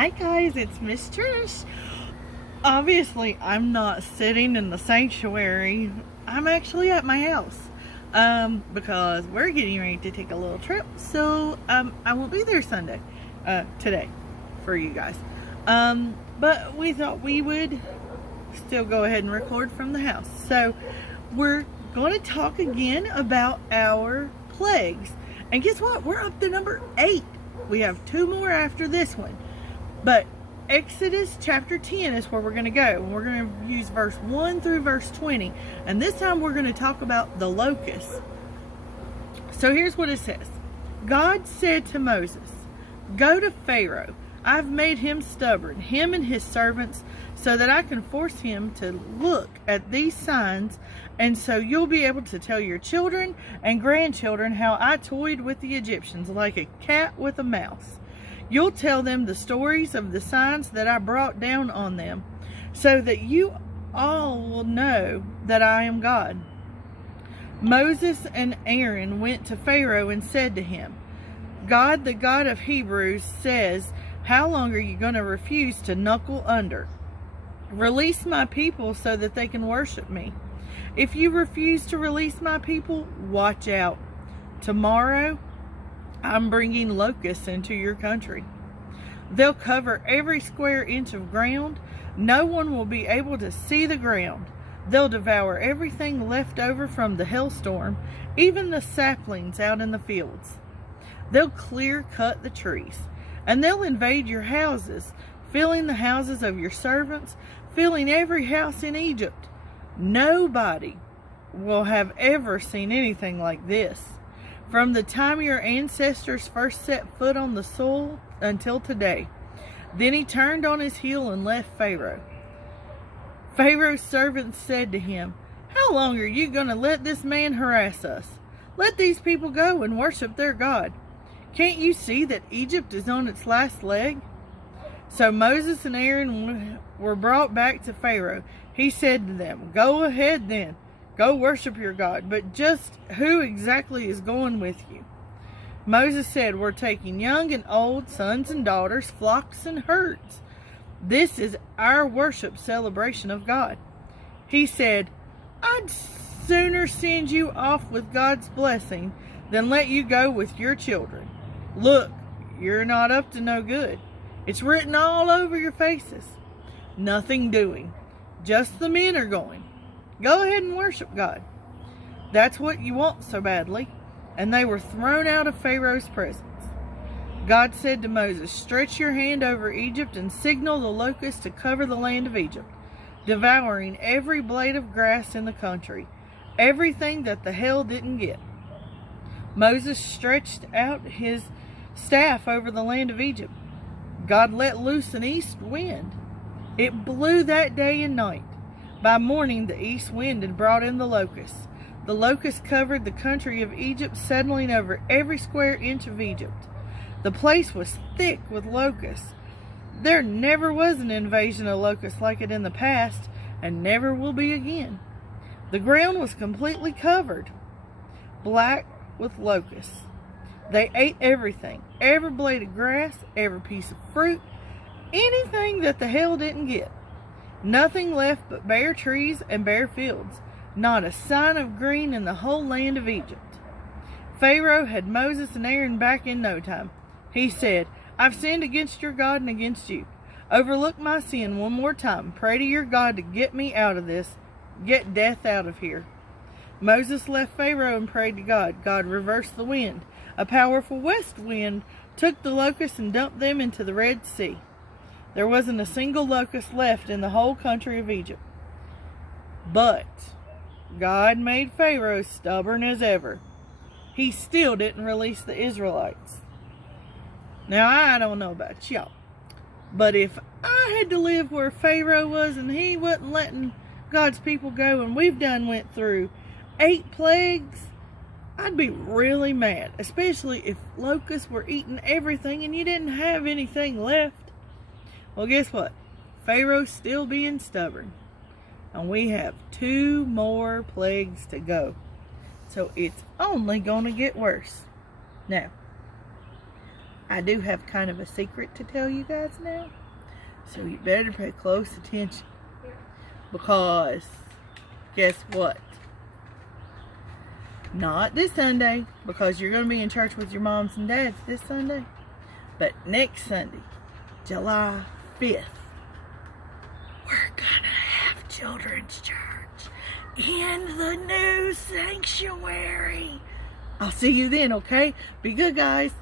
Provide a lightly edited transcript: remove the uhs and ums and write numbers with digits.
Hi guys, it's Miss Trish. Obviously, I'm not sitting in the sanctuary. I'm actually at my house because we're getting ready to take a little trip. So I won't be there Sunday, today, for you guys. But we thought we would still go ahead and record from the house. So we're going to talk again about our plagues. And guess what? We're up to number 8. We have 2 more after this one. But Exodus chapter 10 is where we're going to go. And we're going to use verse 1 through verse 20. And this time we're going to talk about the locusts. So here's what it says. God said to Moses, "Go to Pharaoh. I've made him stubborn, him and his servants, so that I can force him to look at these signs, and so you'll be able to tell your children and grandchildren how I toyed with the Egyptians like a cat with a mouse. You'll tell them the stories of the signs that I brought down on them, so that you all will know that I am God." Moses and Aaron went to Pharaoh and said to him, "God, the God of Hebrews, says, 'How long are you going to refuse to knuckle under? Release my people so that they can worship me. If you refuse to release my people, watch out. Tomorrow, I'm bringing locusts into your country. They'll cover every square inch of ground. No one will be able to see the ground. They'll devour everything left over from the hailstorm, even the saplings out in the fields. They'll clear cut the trees, and they'll invade your houses, filling the houses of your servants, filling every house in Egypt. Nobody will have ever seen anything like this, from the time your ancestors first set foot on the soil until today." Then he turned on his heel and left Pharaoh. Pharaoh's servants said to him, "How long are you going to let this man harass us? Let these people go and worship their God. Can't you see that Egypt is on its last leg?" So Moses and Aaron were brought back to Pharaoh. He said to them, "Go ahead then. Go worship your God. But just who exactly is going with you?" Moses said, "We're taking young and old, sons and daughters, flocks and herds. This is our worship celebration of God." He said, "I'd sooner send you off with God's blessing than let you go with your children. Look, you're not up to no good. It's written all over your faces. Nothing doing. Just the men are going. Go ahead and worship God. That's what you want so badly." And they were thrown out of Pharaoh's presence. God said to Moses, "Stretch your hand over Egypt and signal the locusts to cover the land of Egypt, devouring every blade of grass in the country, everything that the hail didn't get." Moses stretched out his staff over the land of Egypt. God let loose an east wind. It blew that day and night. By morning, the east wind had brought in the locusts. The locusts covered the country of Egypt, settling over every square inch of Egypt. The place was thick with locusts. There never was an invasion of locusts like it in the past, and never will be again. The ground was completely covered, black with locusts. They ate everything, every blade of grass, every piece of fruit, anything that the hail didn't get. Nothing left but bare trees and bare fields. Not a sign of green in the whole land of Egypt. Pharaoh had Moses and Aaron back in no time. He said, "I've sinned against your God and against you. Overlook my sin one more time. Pray to your God to get me out of this. Get death out of here." Moses left Pharaoh and prayed to God. God reversed the wind. A powerful west wind took the locusts and dumped them into the Red Sea. There wasn't a single locust left in the whole country of Egypt. But God made Pharaoh stubborn as ever. He still didn't release the Israelites. Now, I don't know about y'all, but if I had to live where Pharaoh was and he wasn't letting God's people go, and we've done went through 8 plagues, I'd be really mad, especially if locusts were eating everything and you didn't have anything left. Well, guess what? Pharaoh's still being stubborn. And we have 2 more plagues to go. So it's only going to get worse. Now, I do have kind of a secret to tell you guys now. So you better pay close attention. Because, guess what? Not this Sunday, because you're going to be in church with your moms and dads this Sunday. But next Sunday, July 5th, we're going to have children's church in the new sanctuary. I'll see you then, okay? Be good, guys.